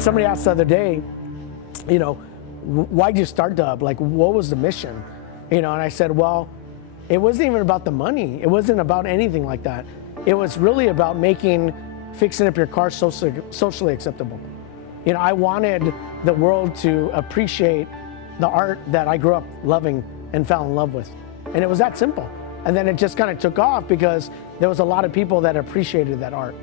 Somebody asked the other day, why'd you start Dub? Like, what was the mission? And I said, well, it wasn't even about the money. It wasn't about anything like that. It was really about fixing up your car socially acceptable. I wanted the world to appreciate the art that I grew up loving and fell in love with. And it was that simple. And then it just kind of took off because there was a lot of people that appreciated that art.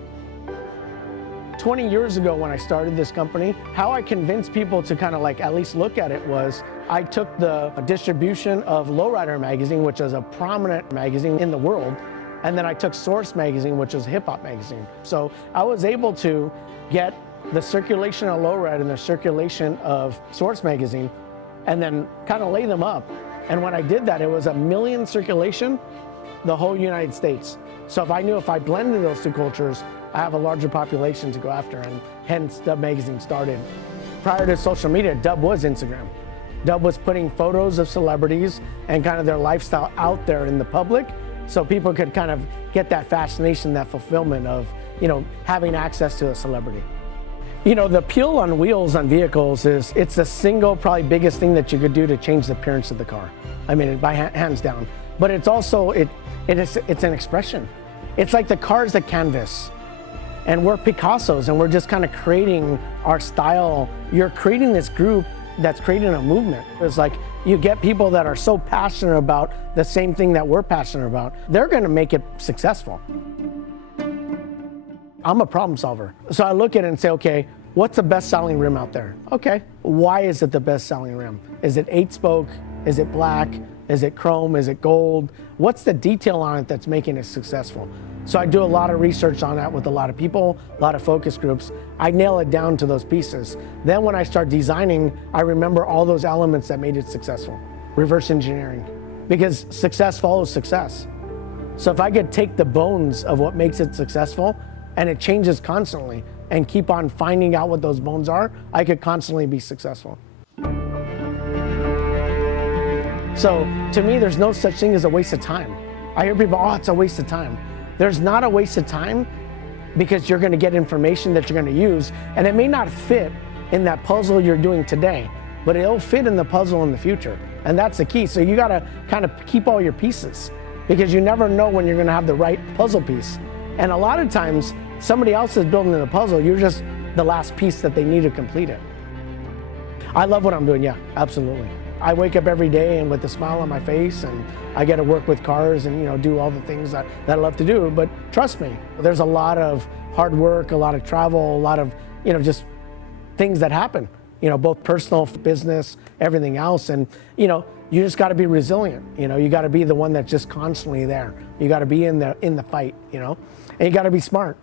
20 years ago when I started this company, how I convinced people to kind of at least look at it was I took the distribution of Lowrider magazine, which is a prominent magazine in the world, and then I took Source magazine, which is a hip hop magazine. So I was able to get the circulation of Lowrider and the circulation of Source magazine and then kind of lay them up. And when I did that, it was 1 million circulation, the whole United States. So if I knew if I blended those two cultures, I have a larger population to go after, and hence Dub magazine started. Prior to social media, Dub was Instagram. Dub was putting photos of celebrities and kind of their lifestyle out there in the public so people could kind of get that fascination, that fulfillment of, having access to a celebrity. The appeal on wheels on vehicles it's the single probably biggest thing that you could do to change the appearance of the car. I mean, by hands down. But it's also, it's an expression. It's like the car is a canvas. And we're Picassos, and we're just kind of creating our style. You're creating this group that's creating a movement. It's like you get people that are so passionate about the same thing that we're passionate about. They're going to make it successful. I'm a problem solver. So I look at it and say, okay, what's the best-selling rim out there? Okay, why is it the best-selling rim? Is it 8-spoke? Is it black? Is it chrome? Is it gold? What's the detail on it that's making it successful? So I do a lot of research on that with a lot of people, a lot of focus groups. I nail it down to those pieces. Then when I start designing, I remember all those elements that made it successful. Reverse engineering, because success follows success. So if I could take the bones of what makes it successful, and it changes constantly, and keep on finding out what those bones are, I could constantly be successful. So to me, there's no such thing as a waste of time. I hear people, oh, it's a waste of time. There's not a waste of time because you're going to get information that you're going to use, and it may not fit in that puzzle you're doing today, but it'll fit in the puzzle in the future. And that's the key. So you got to kind of keep all your pieces because you never know when you're going to have the right puzzle piece. And a lot of times, somebody else is building the puzzle. You're just the last piece that they need to complete it. I love what I'm doing. Yeah, absolutely. I wake up every day and with a smile on my face, and I get to work with cars and do all the things that I love to do. But trust me, there's a lot of hard work, a lot of travel, a lot of just things that happen. Both personal, business, everything else, and you just got to be resilient. You got to be the one that's just constantly there. You got to be in the fight. And you got to be smart.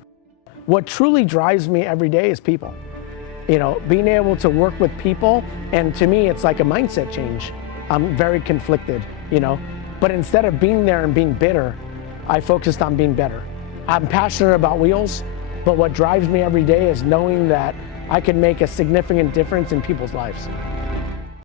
What truly drives me every day is people. Being able to work with people, and to me, it's like a mindset change. I'm very conflicted, but instead of being there and being bitter, I focused on being better. I'm passionate about wheels, but what drives me every day is knowing that I can make a significant difference in people's lives.